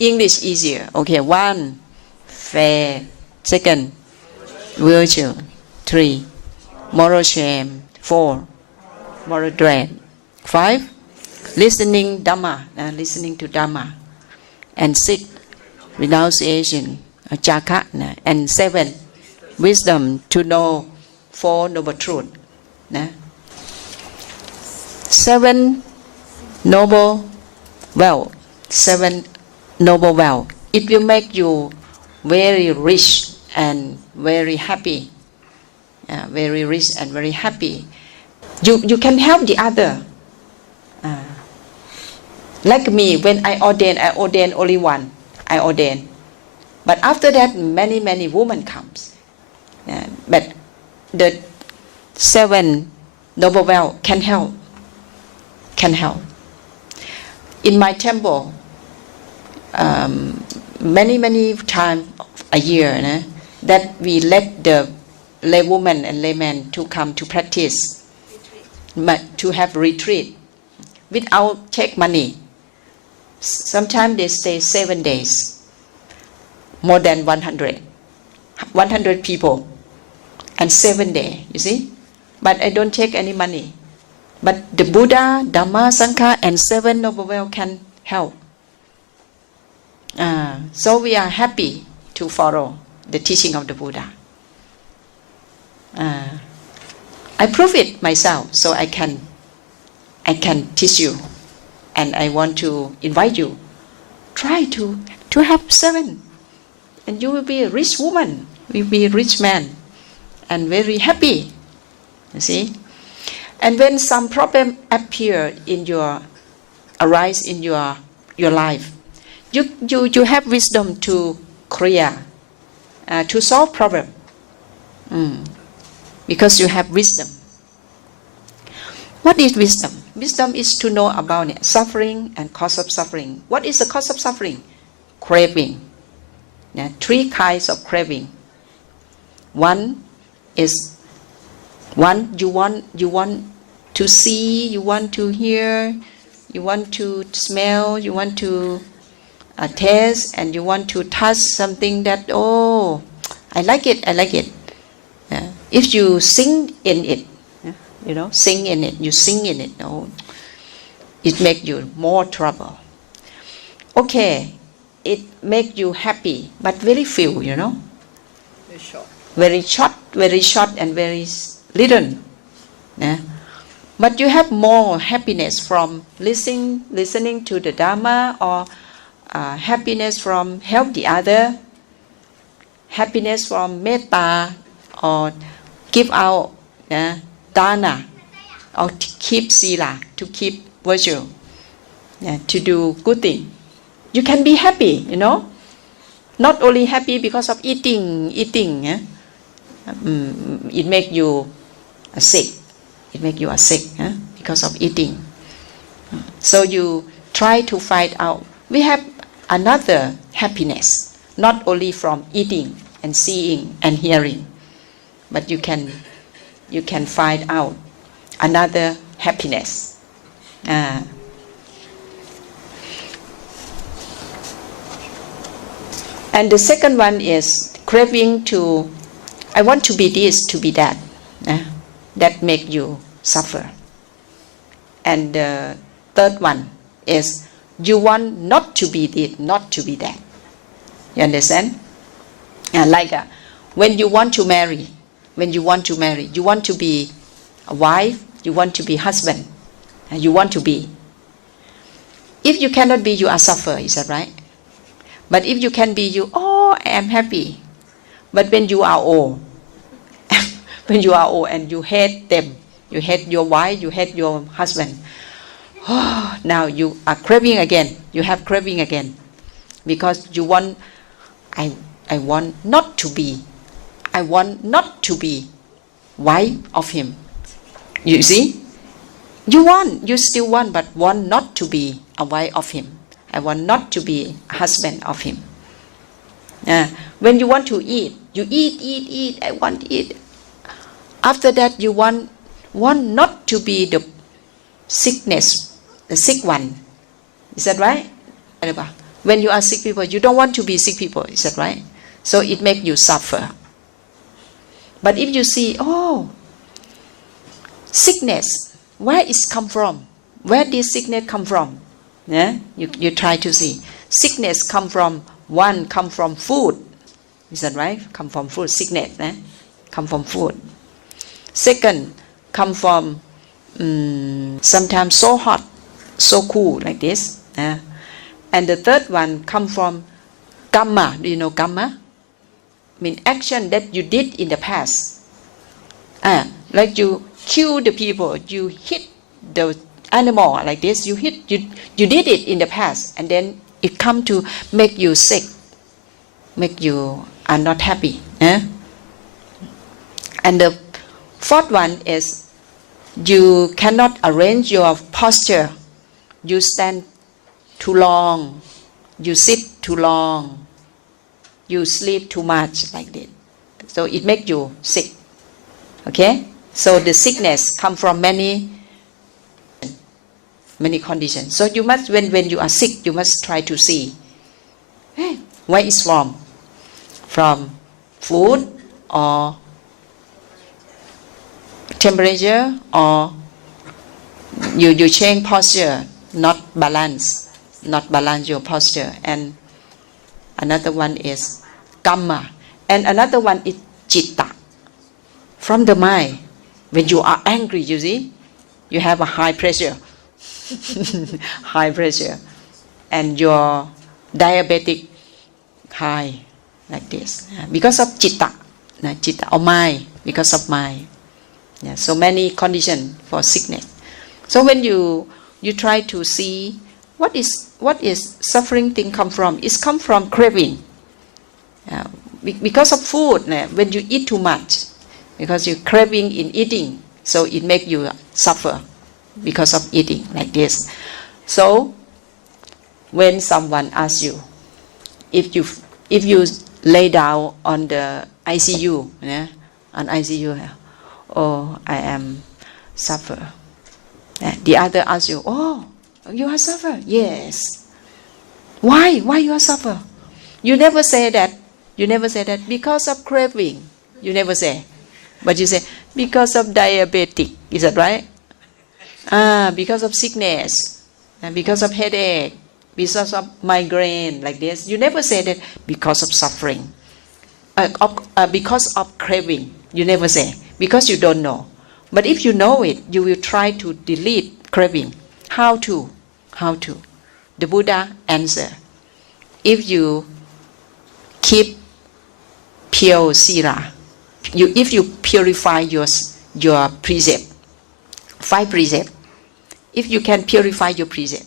English easier. Okay, 1. Fair. 2. Virtue. 3. Moral shame. 4. Moral dread. 5. Listening Dhamma. Listening to Dhamma. And 6. Renunciation. Jhaka. And 7. Wisdom to know Four Noble Truths. 7 noble wealth. 7 noble wealth. It will make you very rich and very happy. Very rich and very happy. You can help the other. Like me, when I ordain only one. I ordain. But after that, many women comes. But the 7 noble wealth can help. Can help. In my temple, many times a year, that we let the laywoman and layman to come to practice, but to have retreat without take money. Sometimes they stay 7 days, more than 100 people, and 7 days. You see, but I don't take any money. But the Buddha, Dhamma, Sangha, and 7 noble wealth can help. So we are happy to follow the teaching of the Buddha. I prove it myself, so I can teach you, and I want to invite you. Try to have 7, and you will be a rich woman, will be a rich man, and very happy. You see, and when some problem arise in your life, you have wisdom to clear, to solve problem, because you have wisdom. What is wisdom? Wisdom is to know about it, suffering and cause of suffering. What is the cause of suffering? Craving. 3 kinds of craving. One is you want to see, you want to hear, you want to smell, you want to taste, and you want to touch something that, oh, I like it. If you sing in it, sing in it, it make you more trouble. Okay, it make you happy, but very few, Very short and very little. But you have more happiness from listening to the Dhamma, or happiness from help the other, happiness from metta, or give out dana, or to keep sila, to keep virtue, to do good thing. You can be happy, not only happy because of eating. It make you sick. It make you sick because of eating. So you try to find out. We have another happiness, not only from eating and seeing and hearing, but you can find out another happiness. And the second one is craving to, I want to be this, to be that. That make you suffer. And the third one is you want not to be this, not to be that. You understand? Like when you want to marry, you want to be a wife, you want to be husband, you want to be. If you cannot be, you are suffer. Is that right? But if you can be, I am happy. But when you are old, and you hate them, you hate your wife, you hate your husband, now you are craving again. You have craving again, because you want. I want not to be. I want not to be wife of him. You see? You still want, but want not to be a wife of him. I want not to be a husband of him. When you want to eat, you eat, I want to eat. After that, you want not to be the sickness, the sick one. Is that right? When you are sick people, you don't want to be sick people. Is that right? So it makes you suffer. But if you see, oh, sickness, where it come from? Where did sickness come from? Yeah? You try to see. Sickness come from food. Is that right? Come from food. Sickness, come from food. Second, come from sometimes so hot, so cool like this. And the third one come from karma. Do you know karma? Mean action that you did in the past. Like you kill the people, you hit the animal like this. You did it in the past, and then it come to make you sick, make you are not happy. And the fourth one is you cannot arrange your posture. You stand too long, you sit too long, you sleep too much like that. So it makes you sick. Okay? So the sickness come from many conditions. So you must, when you are sick, you must try to see where it's from. From food or temperature, or you change posture, not balance your posture. And another one is kamma, and another one is citta, from the mind. When you are angry, you see, you have a high pressure, and your diabetic high like this, because of citta or mind, because of mind. So many conditions for sickness. So when you try to see what is suffering thing come from, it's come from craving. Because of food, when you eat too much, because you're craving in eating, so it makes you suffer because of eating like this. So when someone asks you, if you lay down on the ICU, on ICU, oh, I am suffer. The other asks you, oh, you are suffer? Yes. Why you are suffer? You never say that. Because of craving. You never say. But you say, because of diabetic. Is that right? Because of sickness. Because of headache. Because of migraine. Like this. You never say that because of suffering. Because of craving. You never say. Because you don't know. But if you know it, you will try to delete craving. How to? The Buddha answer. If you keep pure sila, if you purify your precept, 5 precepts, if you can purify your precept,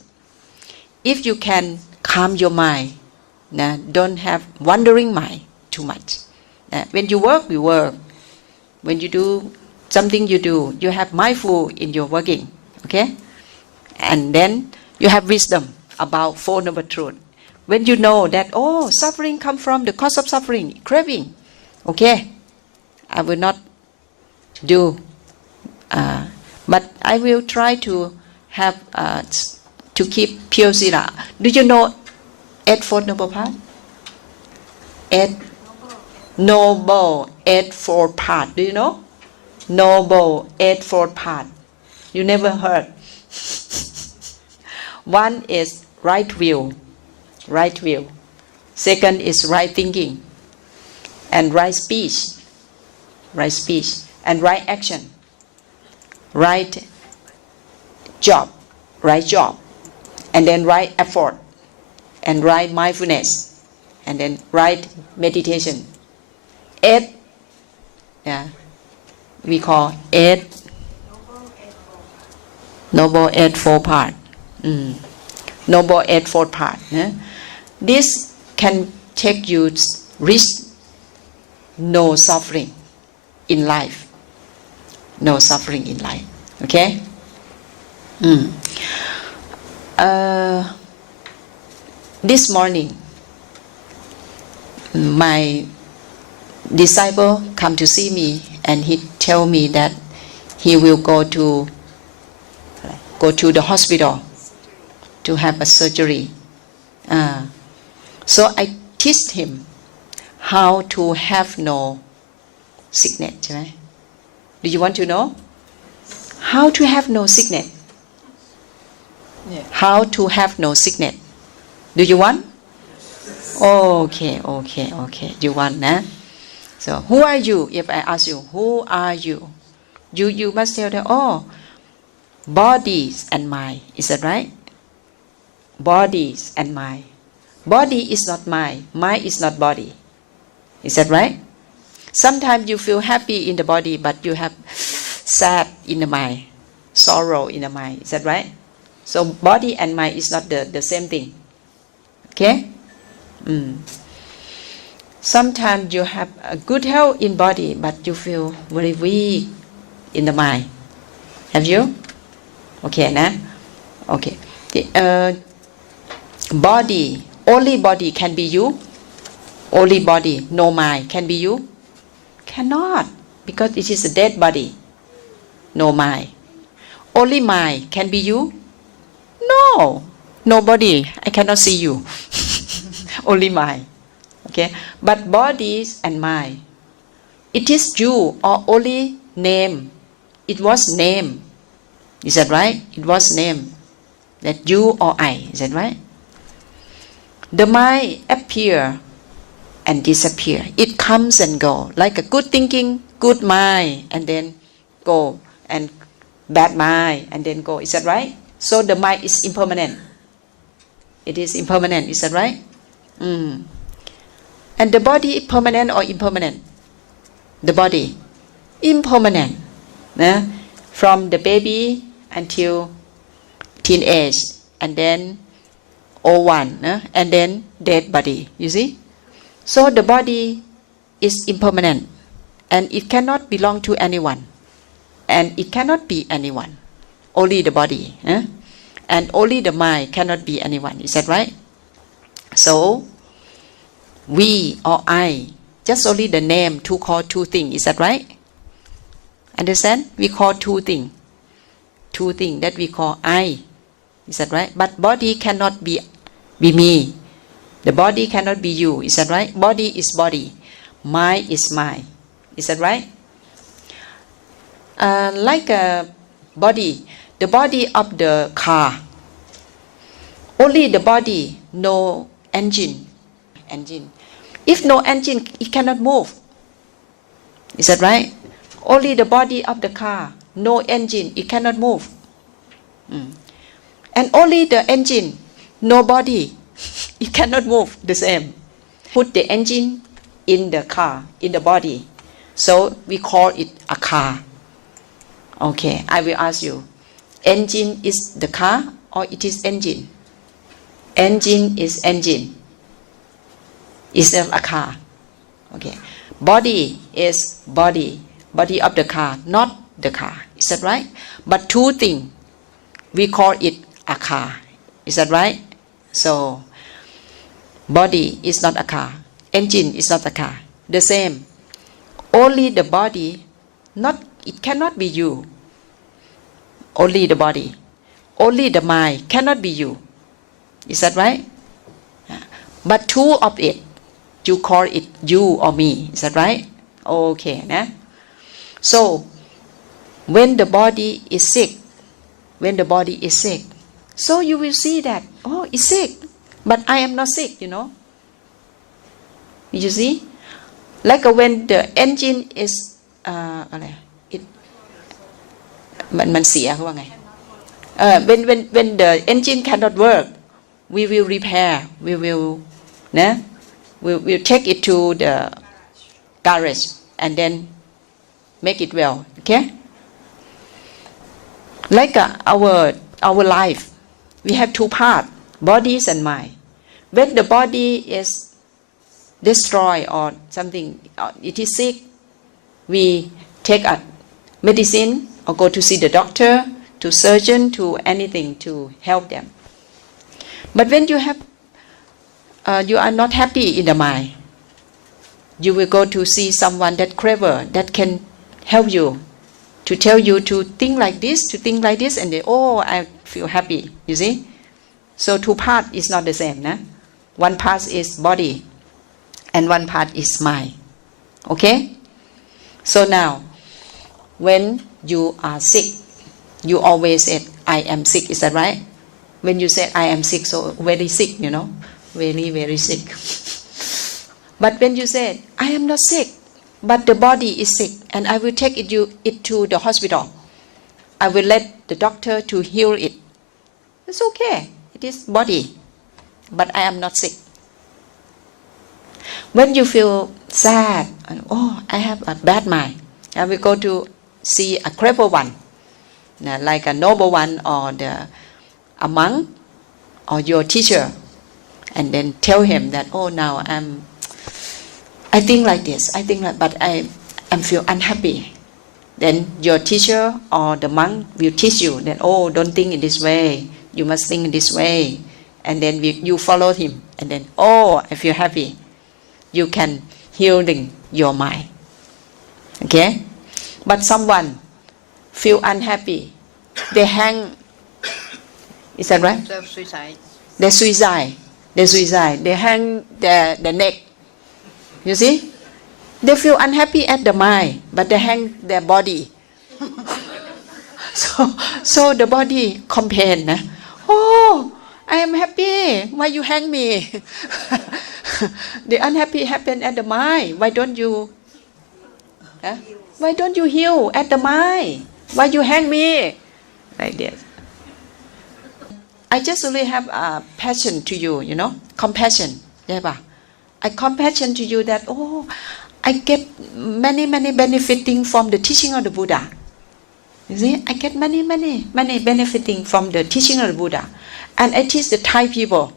if you can calm your mind, don't have wandering mind too much. When you work, you work. When you do something, you have mindful in your working. Okay? And then you have wisdom about Four Noble Truths. When you know that, oh, suffering comes from the cause of suffering, craving. Okay, I will not do, but I will try to have, to keep pure sila. Do you know 8 Fourth Noble Path? 8 Noble 8 Fourth Path. Do you know? Noble 8 Fourth Path. You never heard. One is right view. Second is right thinking, and right speech, and right action, right job, and then right effort, and right mindfulness, and then right meditation. 8, we call 8 Noble 8 Fourth Path. Noble 8 Fourth Path. This can take you reach no suffering in life no suffering in life okay this morning my disciple come to see me and he tell me that he will go to the hospital to have a surgery so I teach him how to have no sickness ใช่ไหม Do you want to know how to have no sickness how to have no sickness Do you want okay you want นะ So who are you if I ask you who are you you must tell them oh bodies and mind is that right bodies and mind body is not mind is not body is that right sometimes you feel happy in the body but you have sad in the mind sorrow in the mind is that right so body and mind is not the same thing okay sometimes you have a good health in body but you feel very weak in the mind have you okay นะ okay body only body can be you only body no mind can be you cannot because it is a dead body no mind only mind can be you no body I cannot see you only mind okay but bodies and mind it is you or only name it was name is that right it was name that you or I is that right the mind appear and disappear it comes and go like a good thinking good mind and then go and bad mind and then go is that right so the mind is impermanent it is impermanent is that right and the body permanent or impermanent the body impermanent from the baby until teenage and then O1 and then dead body you see so the body is impermanent and it cannot belong to anyone and it cannot be anyone only the body and only the mind cannot be anyone is that right so we or I just only the name to call two things is that right understand we call two things that we call I is that right but body cannot be me the body cannot be you is that right body is body mind is mind is that right like a body the body of the car only the body no engine if no engine it cannot move is that right only the body of the car no engine it cannot move and only the engine no body it cannot move the same put the engine in the car in the body so we call it a car okay I will ask you engine is the car or it is engine is engine is a car okay body is body of the car not the car is that right but two things we call it a car is that right so body is not a car engine is not a car the same only the body not it cannot be you only the body only the mind cannot be you is that right but two of it you call it you or me is that right okay นะ so when the body is sick so you will see that oh it's sick but I am not sick you know you see like when the engine is อะไร it มันเสียเขาว่าไงwhen the engine cannot work we will repair we will นะ we will take it to the garage and then make it well okay like our life we have two parts bodies and mind when the body is destroy or something, it is sick, we take a medicine or go to see the doctor, to surgeon, to anything to help them. But when you are not happy in the mind, you will go to see someone that clever, that can help you, to tell you to think like this, and then, oh, I feel happy, you see. So two parts is not the same. Nah? One part is body and one part is mind. Okay? So now, when you are sick, you always say, I am sick, is that right? When you say, I am sick, so very sick, you know, very, very sick. But when you say, I am not sick, but the body is sick, and I will take it to the hospital. I will let the doctor to heal it. It's okay. It is body, but I am not sick. When you feel sad, oh, I have a bad mind, I will go to see a clever one, like a noble one, or a monk, or your teacher, and then tell him that, oh, now I think like this, but I feel unhappy. Then your teacher or the monk will teach you that, oh, don't think in this way, you must think in this way. And then you follow him, and then, oh, I feel happy. You can healing your mind. Okay? But someone feel unhappy, they hang, is that right? Self-suicide. They suicide. They hang their neck. You see? They feel unhappy at the mind, but they hang their body. So the body complain. Oh, I am happy. Why you hang me? The unhappy happen at the mind. Why don't you heal at the mind? Why you hang me? Like this. I just only have a passion to you, you know, compassion. Yeah, I compassion to you that, oh, I get many benefiting from the teaching of the Buddha. You see, I get many benefiting from the teaching of the Buddha. And I teach the Thai people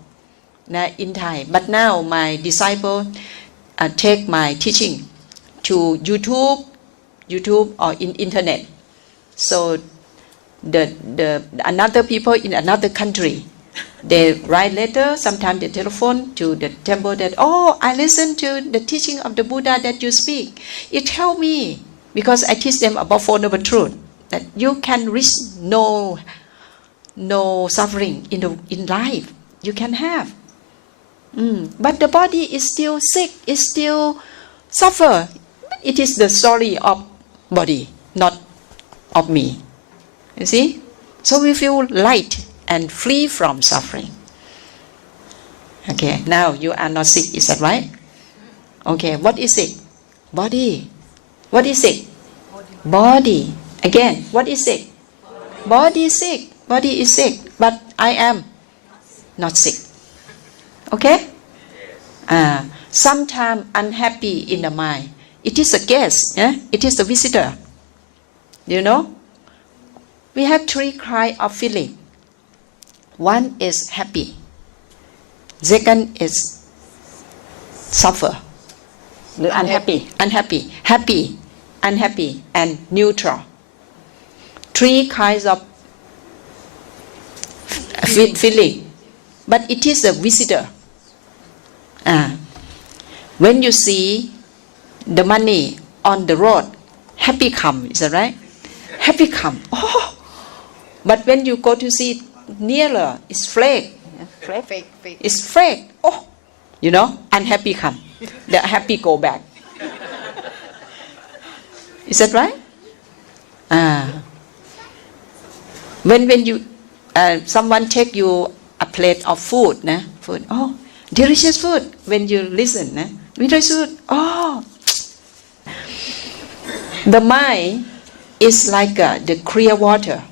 in Thai. But now my disciple take my teaching to YouTube or in internet. So the another people in another country, they write letter, sometimes they telephone to the temple that, oh, I listen to the teaching of the Buddha that you speak. It helped me because I teach them about Four Noble Truths, that you can reach no suffering in life. You can have. But the body is still sick, is still suffer. It is the story of body, not of me. You see? So we feel light and free from suffering. Okay, now you are not sick, is that right? Okay, what is sick? Body. What is sick? Body. Again, what is sick? Body is sick. Body is sick, but I am not sick. Okay? Sometimes unhappy in the mind. It is a guest, yeah? It is a visitor. You know? We have three kinds of feeling. One is happy. Second is suffer. Unhappy. Happy, unhappy, and neutral. Three kinds of feeling. But it is a visitor. When you see the money on the road, happy come, is that right? Happy come. Oh! But when you go to see it nearer, it's flake. Fake. It's flake. Oh! You know, unhappy come. The happy go back. Is that right? When you someone take you a plate of food, oh, delicious food. When you listen, delicious food. Oh, the mind is like the clear water.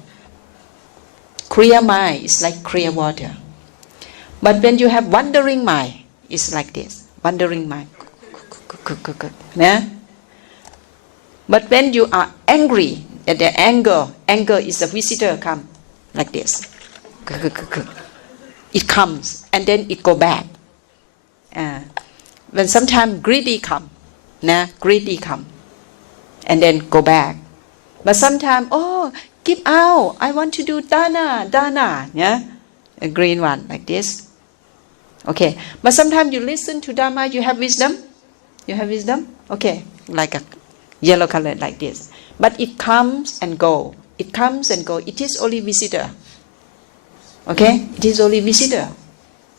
Clear mind is like clear water. But when you have wandering mind, it's like this. Wandering mind. But when you are angry, the anger is the visitor come like this. It comes and then it go back. When sometimes greedy come, greedy come, and then go back. But sometimes, oh, give out. I want to do dana, a green one like this. Okay. But sometimes you listen to Dhamma, you have wisdom. You have wisdom? Okay. Like a yellow color like this. But it comes and go. It comes and go. It is only visitor. Okay? It is only visitor.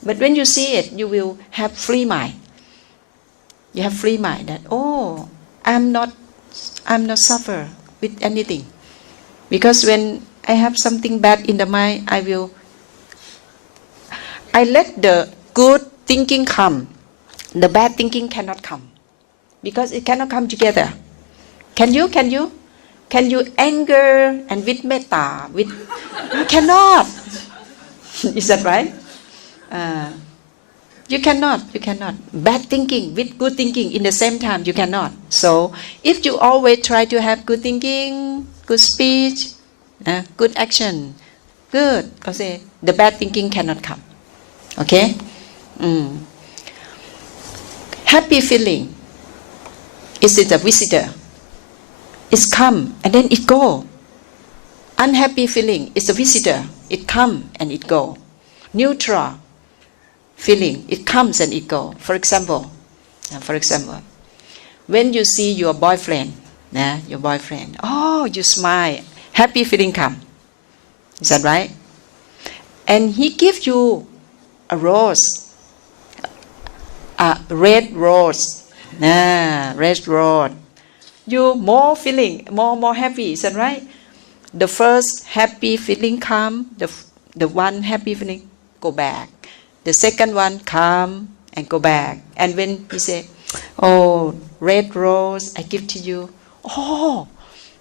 But when you see it, you will have free mind. You have free mind that, oh, I'm not suffer with anything. Because when I have something bad in the mind, I let the good thinking come. The bad thinking cannot come. Because it cannot come together. Can you anger and with metta? You cannot. Is that right? You cannot. Bad thinking with good thinking in the same time, you cannot. So, if you always try to have good thinking, good speech, good action, good, the bad thinking cannot come. Okay? Happy feeling is a visitor. It's come and then it go. Unhappy feeling is a visitor. It come and it go. Neutral feeling, it comes and it go. For example, when you see your boyfriend, oh, you smile, happy feeling come. Is that right? And he gives you a rose, a red rose, red rose. You more feeling, more happy. Is that right? The first happy feeling come, the one happy feeling go back. The second one come and go back. And when he say, oh, red rose, I give to you. Oh,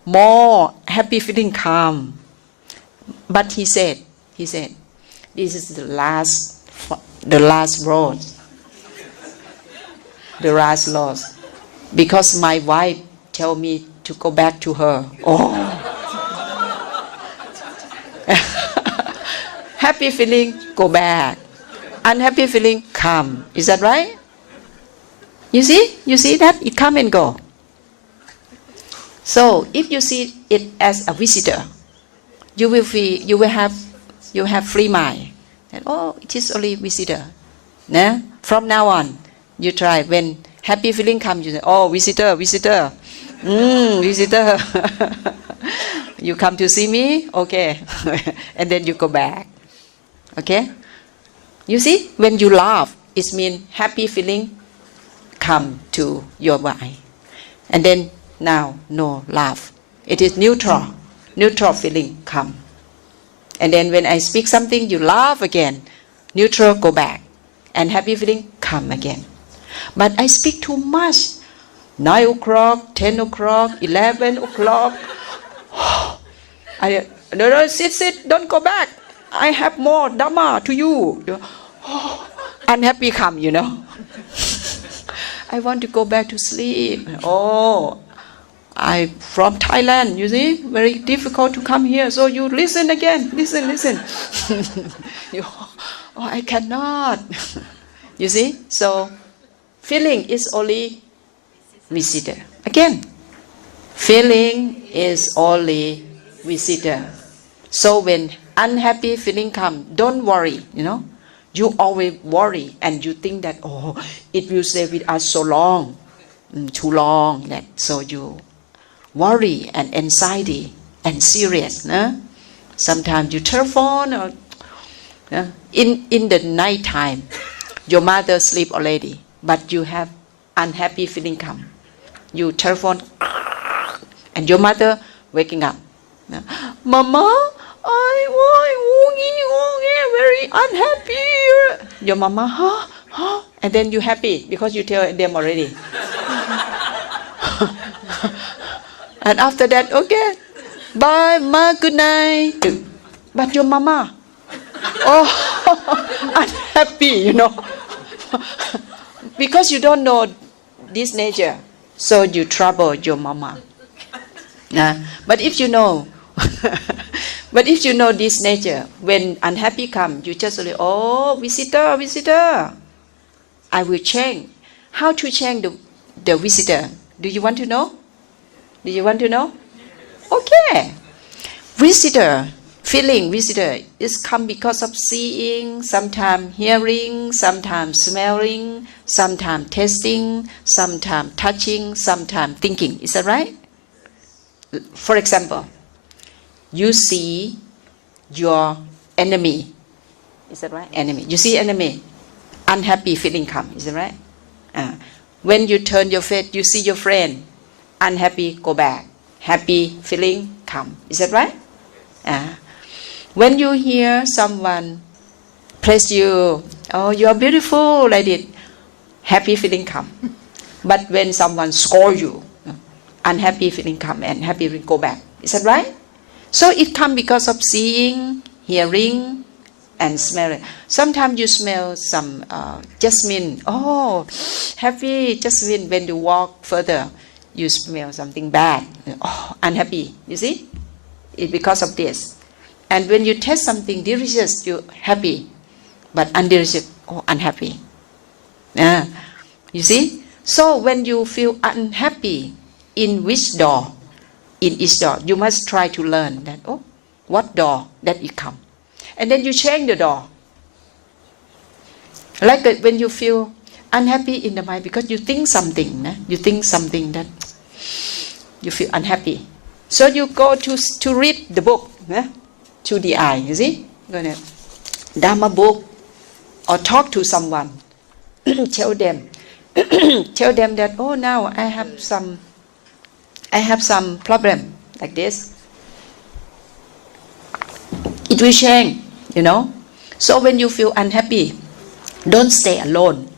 more happy feeling come. But he said, this is the last rose. The last rose. Because my wife tell me to go back to her. Oh. Happy feeling, go back. Unhappy feeling, come. Is that right? You see that? It come and go. So, if you see it as a visitor, you will have free mind. And, oh, it is only visitor. From now on, you try. When happy feeling comes, you say, oh, visitor. Visitor. You come to see me? Okay. And then you go back. Okay? You see, when you laugh, it means happy feeling come to your mind. And then now, no laugh. It is neutral. Neutral feeling come. And then when I speak something, you laugh again. Neutral go back. And happy feeling come again. But I speak too much. 9 o'clock, 10 o'clock, 11 o'clock. No, sit, don't go back. I have more Dhamma to you. Unhappy come, I want to go back to sleep. Oh, I'm from Thailand, you see. Very difficult to come here. So you listen again. Listen. Oh, I cannot. You see? So, feeling is only visitor. Again, feeling is only visitor. So when unhappy feeling come, don't worry, You always worry and you think that, oh, it will stay with us so long, too long. So you worry and anxiety and serious. Sometimes you telephone or in the night time, your mother sleep already, but you have unhappy feeling come. You telephone and your mother waking up. Mama, I very unhappy. Your mama, huh? And then you happy because you tell them already. And after that, okay, bye, ma, good night. But your mama, oh, unhappy, because you don't know this nature, so you trouble your mama. But if you know, this nature, when unhappy come, you just say, oh, visitor, I will change. How to change the visitor? Do you want to know? Do you want to know? Okay. Visitor, feeling visitor is come because of seeing, sometimes hearing, sometimes smelling, sometimes tasting, sometimes touching, sometimes thinking. Is that right? For example, you see your enemy. Is that right? Enemy. You see enemy. Unhappy feeling come. Is that right? When you turn your face, you see your friend. Unhappy, go back. Happy feeling come. Is that right? When you hear someone praise you, oh, you are beautiful, like it, happy feeling come. But when someone scold you, unhappy feeling come and happy feeling go back. Is that right? So it comes because of seeing, hearing, and smelling. Sometimes you smell some jasmine. Oh, happy jasmine. When you walk further, you smell something bad. Oh, unhappy. You see? It's because of this. And when you taste something delicious, you're happy. But undelicious, oh, unhappy. You see? So when you feel unhappy, in which door? In each door, you must try to learn that, oh, what door that it come. And then you change the door. Like when you feel unhappy in the mind because you think something, you think something that you feel unhappy. So you go to read the book, to the eye, you see? Go to Dhamma book or talk to someone. Tell them that, oh, now I have some problem like this. It will change, you know. So when you feel unhappy, don't stay alone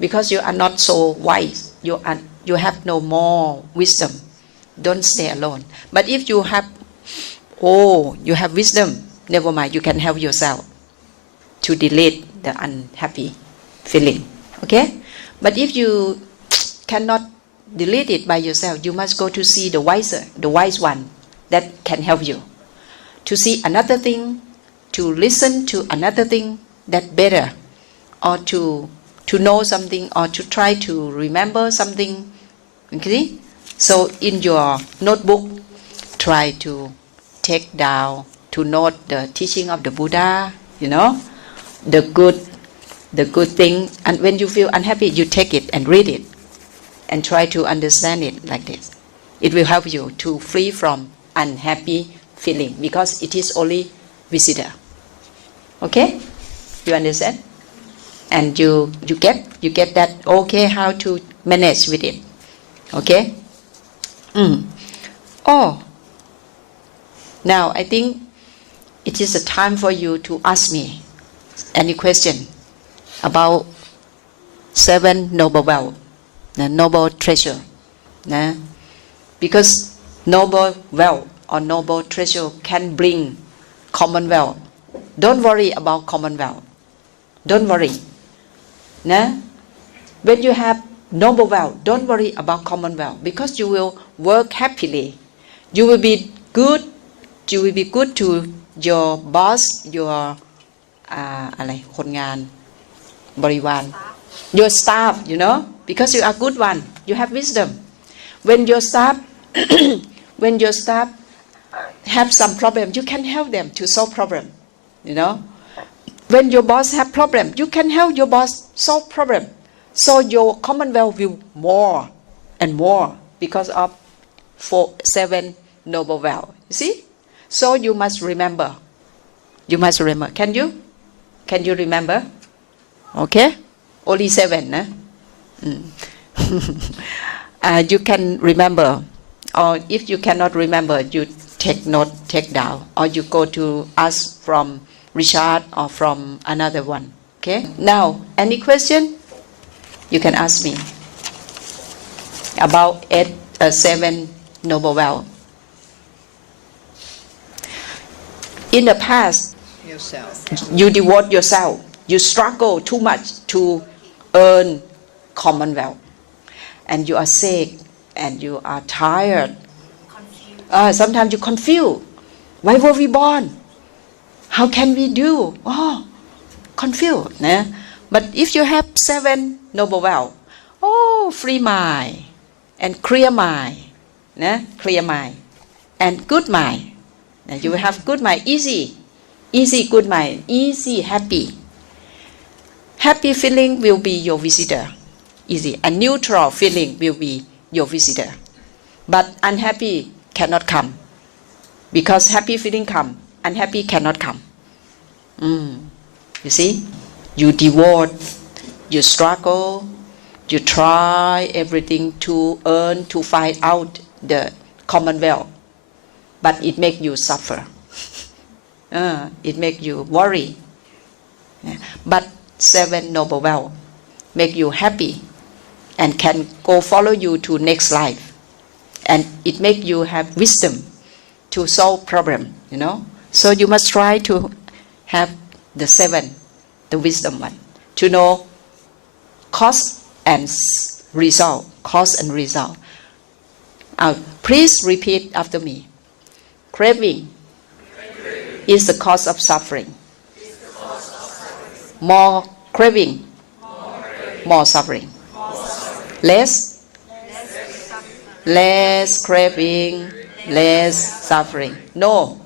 because you are not so wise. You have no more wisdom. Don't stay alone. But if you have wisdom, never mind, you can help yourself to delete the unhappy feeling. Okay? But if you cannot delete it by yourself, you must go to see the wise one that can help you. To see another thing, to listen to another thing that better, or to know something, or to try to remember something. Okay? So in your notebook, try to take down, to note the teaching of the Buddha, you know, the good thing. And when you feel unhappy, you take it and read it and try to understand it like this. It will help you to free from unhappy feeling because it is only visitor. Okay? You understand? And you get that, okay, how to manage with it. Okay? Oh, now I think it is a time for you to ask me any question about 7 noble wealth, the noble treasure. Because noble wealth or noble treasure can bring commonwealth. Don't worry about commonwealth. Don't worry. When you have noble wealth, don't worry about commonwealth because you will work happily. You will be good. You will be good to your boss, your คนงาน บริวาร your staff, you know, because you are good one. You have wisdom. When your staff have some problem, you can help them to solve problem. You know, when your boss have problem, you can help your boss solve problem. So your commonwealth will more and more because of 7 noble wealth. You see? So you must remember. You must remember. Can you? Can you remember? Okay? Only 7, you can remember. Or if you cannot remember, you take note, take down. Or you go to ask from Richard or from another one. Okay? Now, any question? You can ask me about 7 noble wealth. In the past, you devote yourself. You struggle too much to earn commonwealth. And you are sick and you are tired. Sometimes you confuse. Why were we born? How can we do? Oh, confused. But if you have 7 noble wealth, oh, free mind and clear mind, clear mind and good mind. And you will have good mind, easy, good mind, easy, happy. Happy feeling will be your visitor, easy. And neutral feeling will be your visitor. But unhappy cannot come, because happy feeling come, unhappy cannot come. You see, you devote, you struggle, you try everything to earn, to find out the commonwealth, but it make you suffer. It make you worry. But 7 noble wealth make you happy and can go follow you to next life, and it make you have wisdom to solve problem. So you must try to have the 7, the wisdom one, to know cause and result. Cause and result. Please repeat after me. Craving is the cause of suffering. More craving, more suffering. Less craving, less suffering. No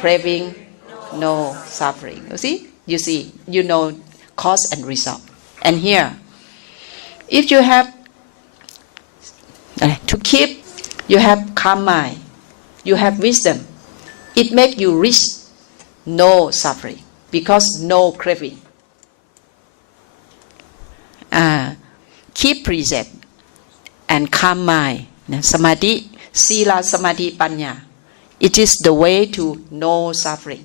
craving, no suffering. You see, you know cause and result. And here, if you have to keep, you have calm mind, you have wisdom, it makes you rich, no suffering, because no craving. Keep precept and calm mind, samadhi, sila, samadhi, panya. It is the way to no suffering.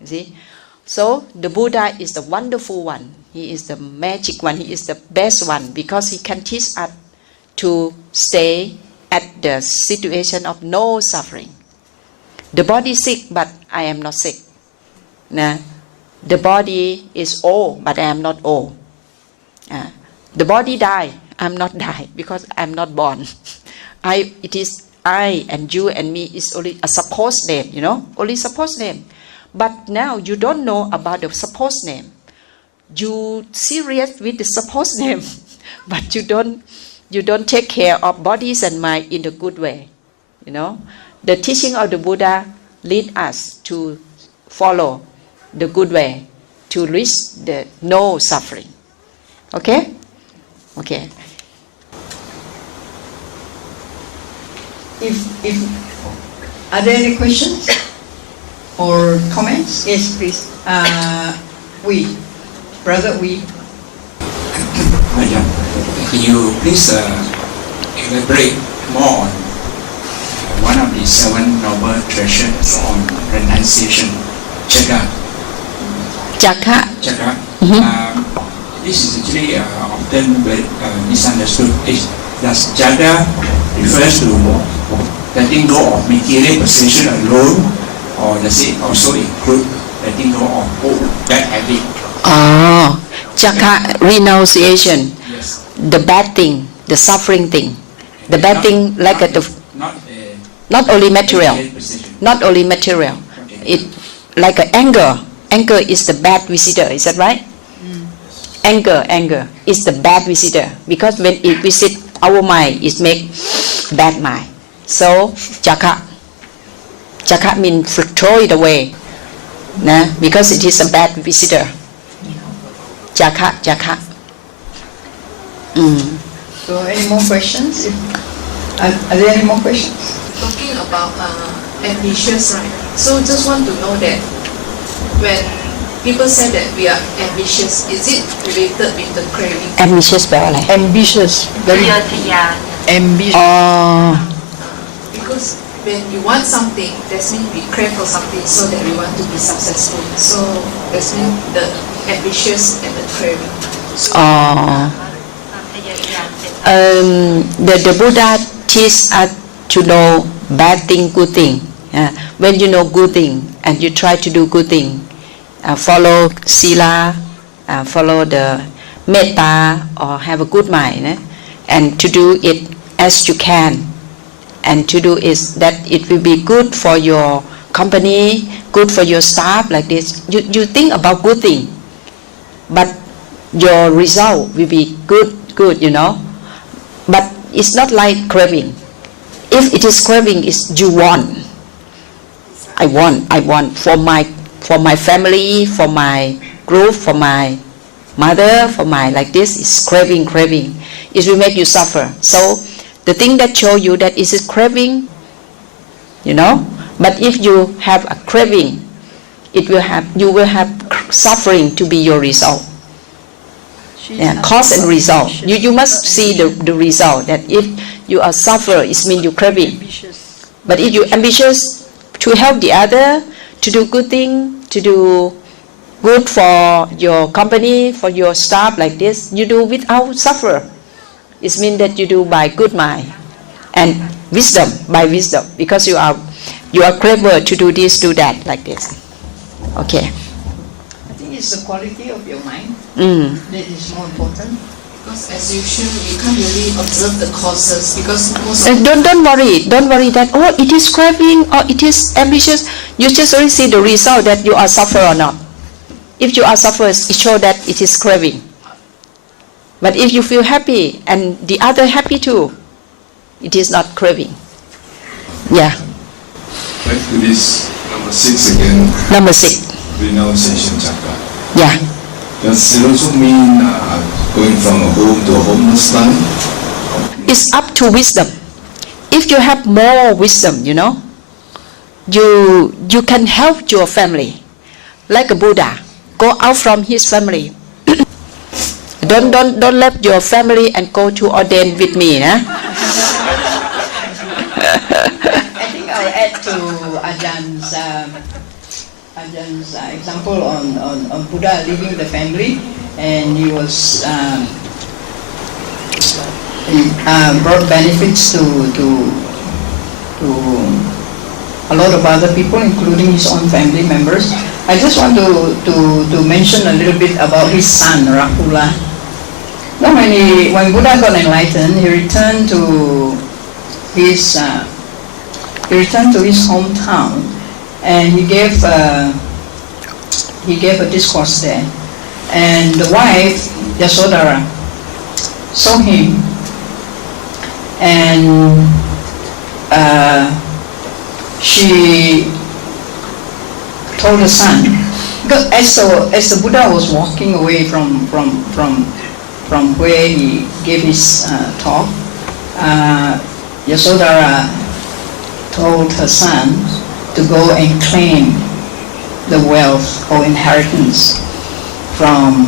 You see? So the Buddha is the wonderful one. He is the magic one. He is the best one, because he can teach us to stay at the situation of no suffering. The body is sick, but I am not sick. The body is old, but I am not old. The body die, I am not die, because I am not born. It is I and you and me is only a supposed name, only supposed name. But now you don't know about the supposed name. You serious with the supposed name, but you don't take care of bodies and mind in a good way. The teaching of the Buddha lead us to follow the good way, to reach the no suffering. Okay? Okay. If are there any questions or comments? Yes, please. Brother, Can you please elaborate more on one of the 7 noble treasures on renunciation, Jaga? This is actually often very misunderstood. Does Jaga refers to letting go of material possession alone, or does it also include letting go of bad habit? Jaka, renunciation. Yes. The bad thing, the suffering thing, the bad thing like not only material, not only material. Okay. It like anger. Anger is the bad visitor. Is that right? Anger is the bad visitor, because when it visits our mind, it makes bad mind. So jaka means throw it away, because it is a bad visitor. Jaka. So any more questions? Are there any more questions? Talking about ambitious, right? So just want to know that when people say that we are ambitious, is it related with the craving? Ambitious แปลว่าอะไร Ambitious, very ambitious. Because when you want something, that means we crave for something so that we want to be successful. So that means the ambitious and the craving. The Buddha teach us to know bad thing, good thing. When you know good thing and you try to do good thing, follow sila, follow the metta, or have a good mind, and to do it as you can, and to do is that it will be good for your company, good for your staff, like this. You think about good thing, but your result will be good, you know. But it's not like craving. If it is craving, it's you want. I want for my family, for my group, for my mother, for my like this. It's craving. It will make you suffer. So the thing that show you that is it craving, you know. But if you have a craving, you will have suffering to be your result. Cause and result. You must see the result, that if you are suffer, it means you craving. But if you ambitious to help the other, to do good thing, to do good for your company, for your staff like this, you do without suffer. It means that you do by good mind and wisdom, by wisdom, because you are clever to do this, do that, like this. Okay. I think it's the quality of your mind that is more important. Because as usual, we can't really observe the causes because most of Don't worry that it is craving or it is ambitious. You just only see the result that you are suffer or not. If you are suffer, it shows that it is craving. But if you feel happy and the other happy too, it is not craving. Yeah. Back to this number 6 again. Number 6. Renunciation chakra. Yeah. Does it also mean going from a home to a homeless life? It's up to wisdom. If you have more wisdom, you know, you can help your family, like a Buddha. Go out from his family. Don't left your family and go to ordain with me, nah? I think I'll add to Ajahn's example on Buddha leaving the family, and he was brought benefits to a lot of other people, including his own family members. I just want to mention a little bit about his son Rahula. Now, when Buddha got enlightened, he returned to his hometown, and he gave a discourse there. And the wife Yasodhara saw him, and she told the son, because as the Buddha was walking away from where he gave his talk, Yasodhara told her son to go and claim the wealth or inheritance from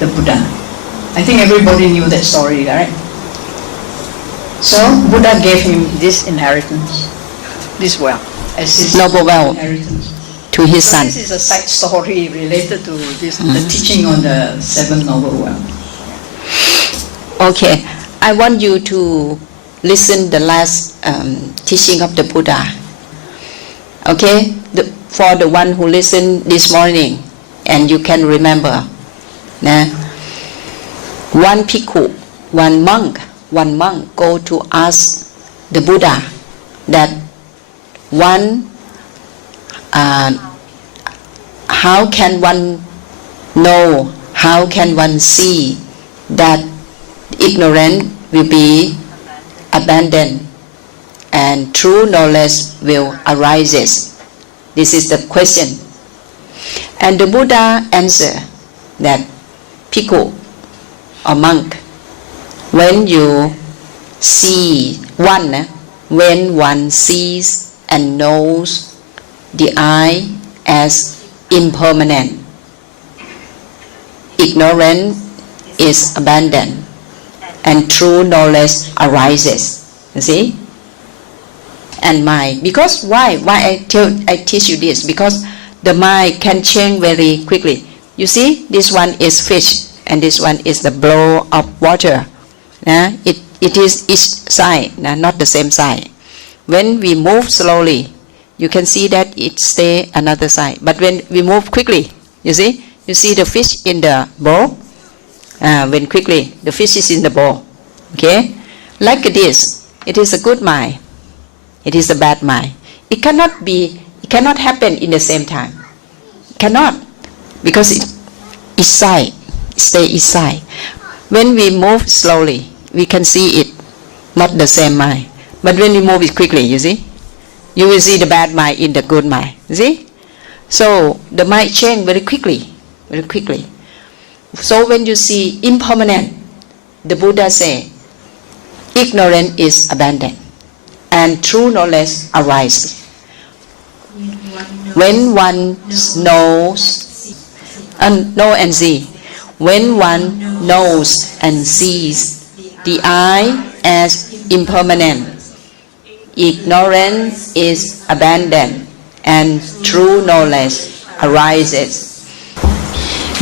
the Buddha. I think everybody knew that story, right? So Buddha gave him this inheritance, this wealth, as his Noble wealth inheritance. to his So son. this is a side story related to this, the teaching on the 7 noble wealth. Okay, I want you to listen the last teaching of the Buddha. Okay, for the one who listened this morning, and you can remember, nah? One bhikkhu, one monk go to ask the Buddha that how can one know, how can one see that ignorance will be abandoned and true knowledge will arise? This is the question. And the Buddha answered that, bhikkhu or monk, when you see when one sees and knows the I as impermanent, ignorance is abandoned and true knowledge arises. You see? And mind. Because why I teach you this? Because the mind can change very quickly. You see, this one is fish and this one is the blow of water. It is each side, not the same side. When we move slowly, you can see that it stay another side. But when we move quickly, you see the fish in the bowl. When quickly the fish is in the bowl. Okay, like this, it is a good mind. It is a bad mind. It cannot happen in the same time. Cannot, because each side stay inside. When we move slowly, we can see it, not the same mind. But when we move it quickly, you see, you will see the bad mind in the good mind. You see? So the mind change very quickly, very quickly. So when you see impermanent, the Buddha say, ignorance is abandoned, and true knowledge arises. When one knows, know and see, when one knows and sees the I as impermanent, ignorance is abandoned, and true knowledge arises.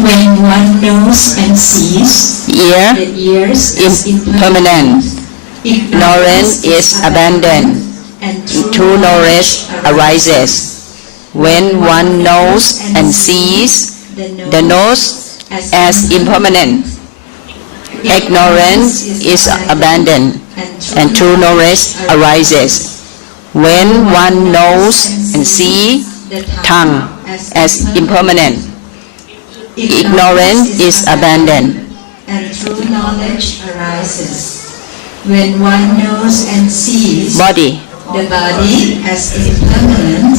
When one knows and sees Ear, the ears as impermanent, ignorance is abandoned, and true knowledge arises. When one knows and sees the nose as impermanent, ignorance is abandoned, and true knowledge arises. When one knows and sees tongue as impermanent, ignorance is abandoned, and true knowledge arises. When one knows and sees body the body as impermanent,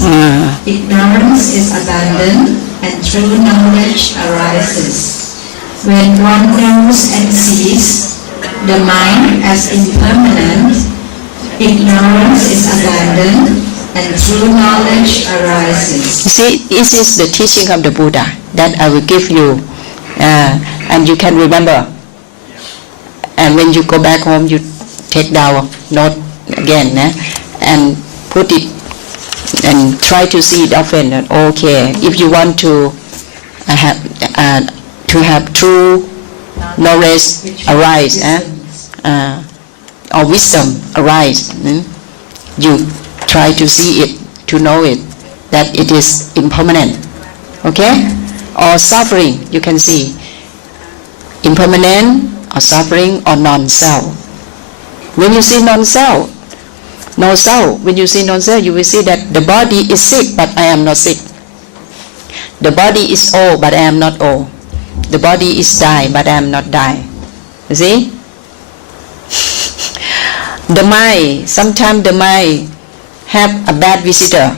ignorance is abandoned, and true knowledge arises. When one knows and sees the mind as impermanent, ignorance is abandoned, and true knowledge arises. You see, this is the teaching of the Buddha that I will give you, and you can remember. And when you go back home, you take down note again, and put it and try to see it often. And okay, if you want to have true knowledge arise, or wisdom arise, you try to see it, to know it, that it is impermanent. Okay? Or suffering, you can see impermanent or suffering or non-self. When you see non-self, no self, when you see non-self, you will see that the body is sick, but I am not sick. The body is old, but I am not old. The body is die, but I am not die. You see? The mind, sometimes the mind have a bad visitor.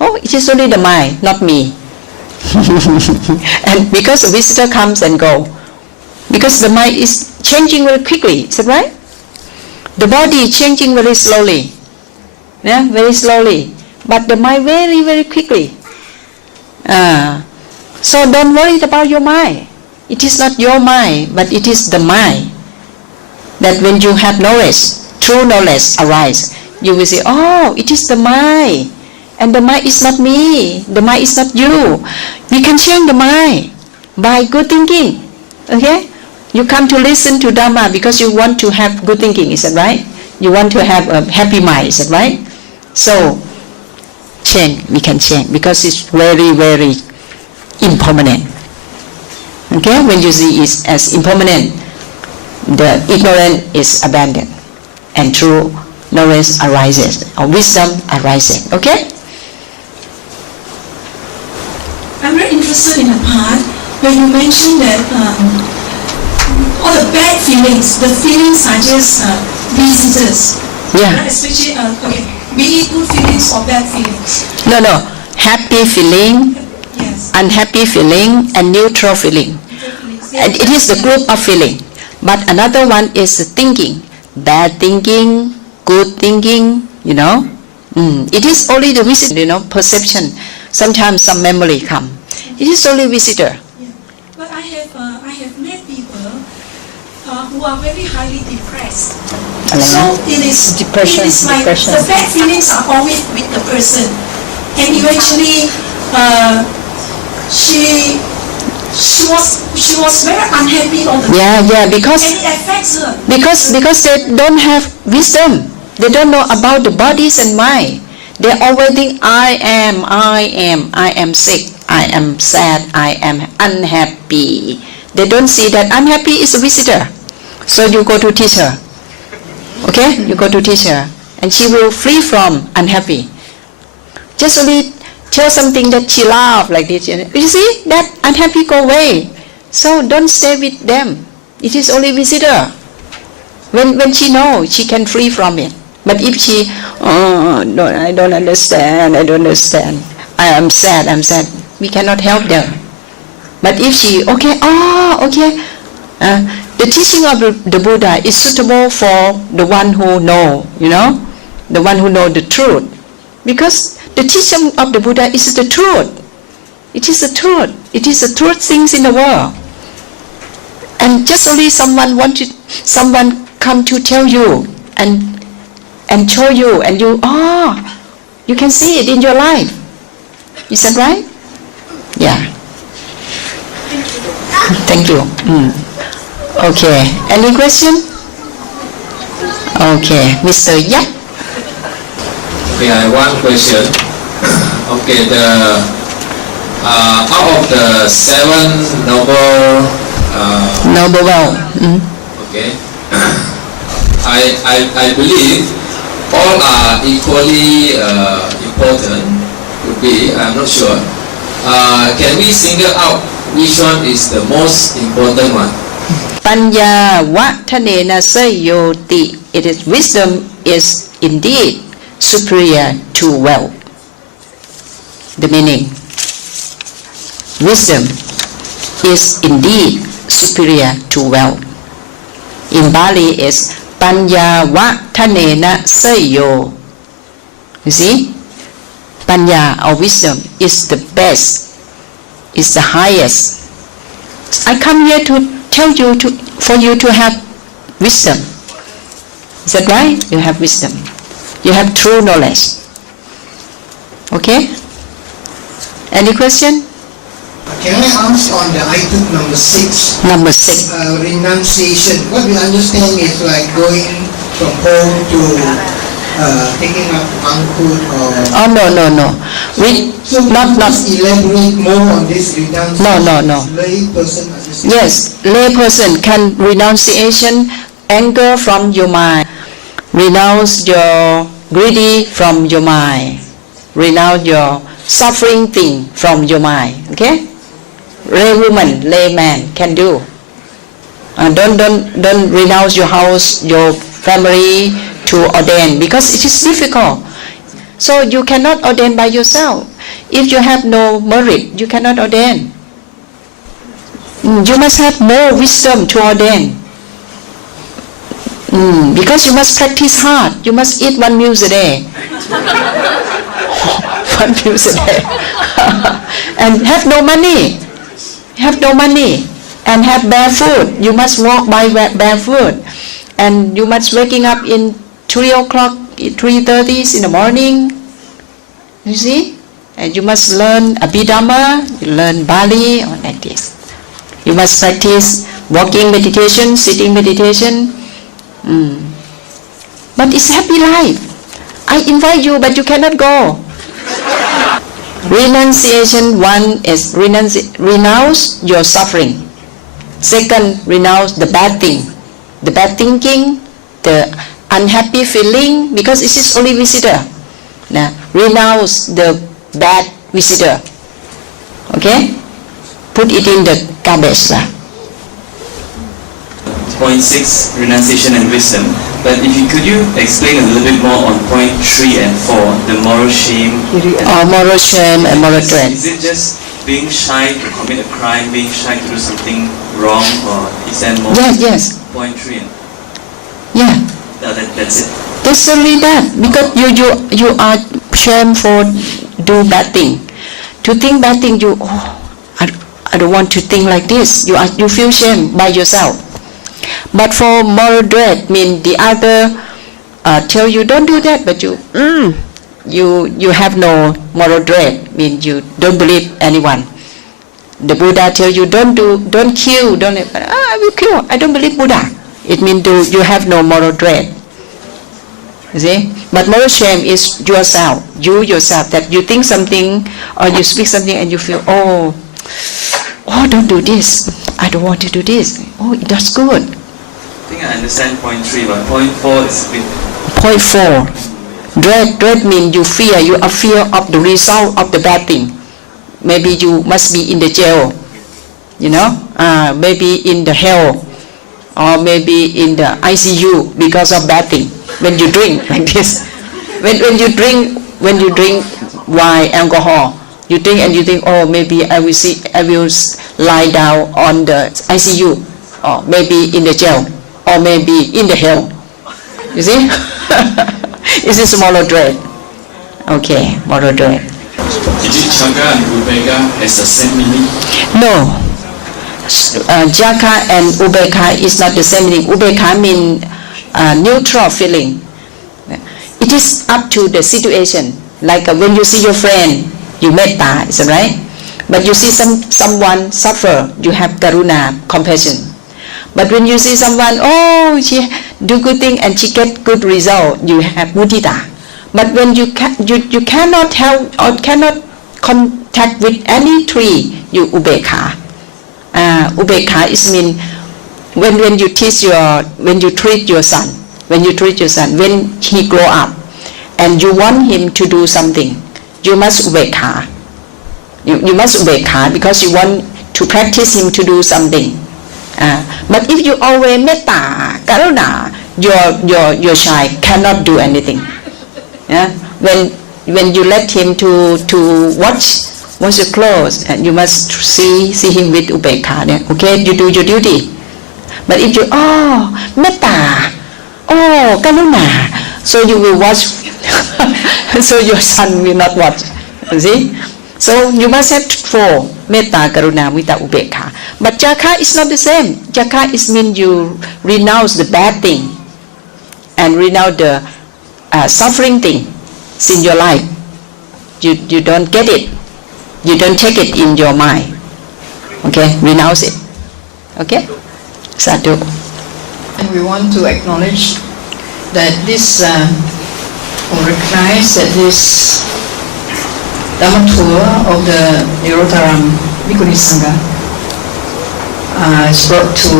Oh, it is only the mind, not me. And because the visitor comes and go, because the mind is changing very quickly, is that right? The body is changing very slowly, very slowly, but the mind very, very quickly. So don't worry about your mind. It is not your mind, but it is the mind. That when you have knowledge, true knowledge arise, you will say, oh, it is the mind. And the mind is not me. The mind is not you. We can change the mind by good thinking. Okay? You come to listen to Dhamma because you want to have good thinking, is that right? You want to have a happy mind, is that right? So, change, we can change because it's very, very impermanent. Okay? When you see it as impermanent, the ignorance is abandoned and true knowledge arises, or wisdom arises. Okay? I'm very interested in the part when you mentioned that all the bad feelings, the feelings are just visitors. Yeah. Right? Especially, be it good feelings or bad feelings. No. Happy feeling, Yes. unhappy feeling, and neutral feeling. And it is the group of feeling. But another one is thinking. Bad thinking, good thinking, It is only the visitor, perception. Sometimes some memory come. It is only visitor. Yeah. But I have met people who are very highly depressed. So it is Depression, It is like depression. the bad feelings are always with the person, and eventually she was very unhappy all the time. Yeah, because And it affects her. Because they don't have wisdom. They don't know about the bodies and mind. They always think, I am sick, I am sad, I am unhappy. They don't see that unhappy is a visitor. So you go to teach her. Okay? You go to teach her. And she will free from unhappy. Just only tell something that she loves like this. You see, that unhappy go away. So don't stay with them. It is only visitor. When she knows, she can free from it. But if she, no, I don't understand, I am sad, we cannot help them. But if she, okay, the teaching of the Buddha is suitable for the one who know, the one who know the truth. Because the teaching of the Buddha is the truth. It is the truth. It is the truth things in the world. And just only someone come to tell you and show you, and you can see it in your life. Is that right? Yeah. Thank you. Okay. Any question? Okay, Mr. Yap. Okay, I have one question. Okay, out of the 7 noble okay, I believe all are equally important. Could be, I'm not sure. Can we single out which one is the most important one? Panya vatanena sayoti. It is wisdom is indeed superior to wealth. The meaning. Wisdom is indeed superior to wealth. In Bali is Panya vatanena sayo. You see? Panya or wisdom is the best, is the highest. I come here to tell you for you to have wisdom. Is that right? You have wisdom. You have true knowledge. Okay? Any question? Can I ask on the item number 6? Number 6. Renunciation. What we understand is like going from home to taking up monkhood or... Oh, no. So not elaborate more on this renunciation. No. Lay person understand. Yes, lay person can renunciation anger from your mind. Renounce your greedy from your mind. Renounce your suffering thing from your mind. Okay? Lay woman, lay man can do. Don't renounce your house, your family to ordain, because it is difficult. So you cannot ordain by yourself. If you have no merit, you cannot ordain. You must have more wisdom to ordain. Because you must practice hard. You must eat 1 meal a day. 1 meal a day. And have no money. And have barefoot. You must walk by barefoot. And you must waking up in 3 o'clock, 3:30 in the morning. You see? And you must learn Abhidhamma, you learn Bali, or like this. You must practice walking meditation, sitting meditation. But it's happy life. I invite you, but you cannot go. Renunciation, 1 is renounce your suffering. 2, renounce the bad thing, the bad thinking, the unhappy feeling, because it is only visitor. Now, renounce the bad visitor. Okay? Put it in the garbage. Point 6, renunciation and wisdom. But could you explain a little bit more on point 3 and 4, the moral shame? Moral shame and moral dread. Is it just being shy to commit a crime, being shy to do something wrong, or is there more? Yes. Point 3. Yeah. No, that's it. That's only that, because you are shame for do bad thing. To think bad thing, I don't want to think like this. You feel shame by yourself. But for moral dread, mean the other tell you don't do that, but you have no moral dread, mean you don't believe anyone. The Buddha tell you don't kill, I will kill. I don't believe Buddha. It means you have no moral dread. You see? But moral shame is yourself, that you think something or you speak something and you feel, oh, don't do this. I don't want to do this. Oh, that's good. I think I understand point 3, but point 4 is a bit... Point 4. Dread means you are fear of the result of the bad thing. Maybe you must be in the jail. maybe in the hell or maybe in the ICU because of bad thing. When you drink like this, when you drink wine, alcohol, you drink and you think, oh, maybe I will lie down on the ICU, or maybe in the jail, or maybe in the hell. You see? This is moral dread. Okay, moral dread. Is it Jaga and Ubeka has the same meaning? No. Jaka and Ubeka is not the same meaning. Ubeka means neutral feeling. It is up to the situation. Like when you see your friend, you metta, is that right? But you see someone suffer, you have karuna, compassion. But when you see someone, oh, she do good thing and she get good result, you have mudita. But when you cannot help or cannot contact with any tree, you ubekha. Ubekha is mean when you treat your son, when he grow up, and you want him to do something, you must ubekha. You must ubekha because you want to practice him to do something. But if you always metta, karuna, your child cannot do anything. Yeah? When you let him to wash your clothes, and you must see him with ubekha. Yeah? Okay, you do your duty. But if you metta, karuna, so you will watch, so your son will not watch. You see? So you must have four: metta, karuna, mudita, ubekha. But jaka is not the same. Jaka is mean you renounce the bad thing and renounce the suffering thing in your life. You don't get it. You don't take it in your mind. Okay, renounce it. Okay, sadhu. And we want to acknowledge that this, or recognize that this Dhamma tour of the Nirotharam Bhikkhuni Sangha is brought to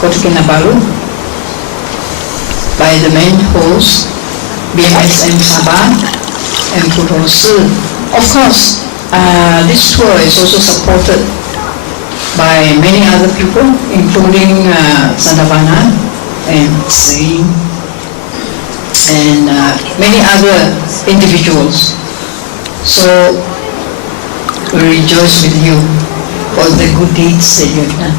Kota Kinabalu by the main host, BMSM Sabah and Puto Si. Of course, this tour is also supported by many other people, including Sandavana and Sri and many other individuals. So we rejoice with you for the good deeds that you have done.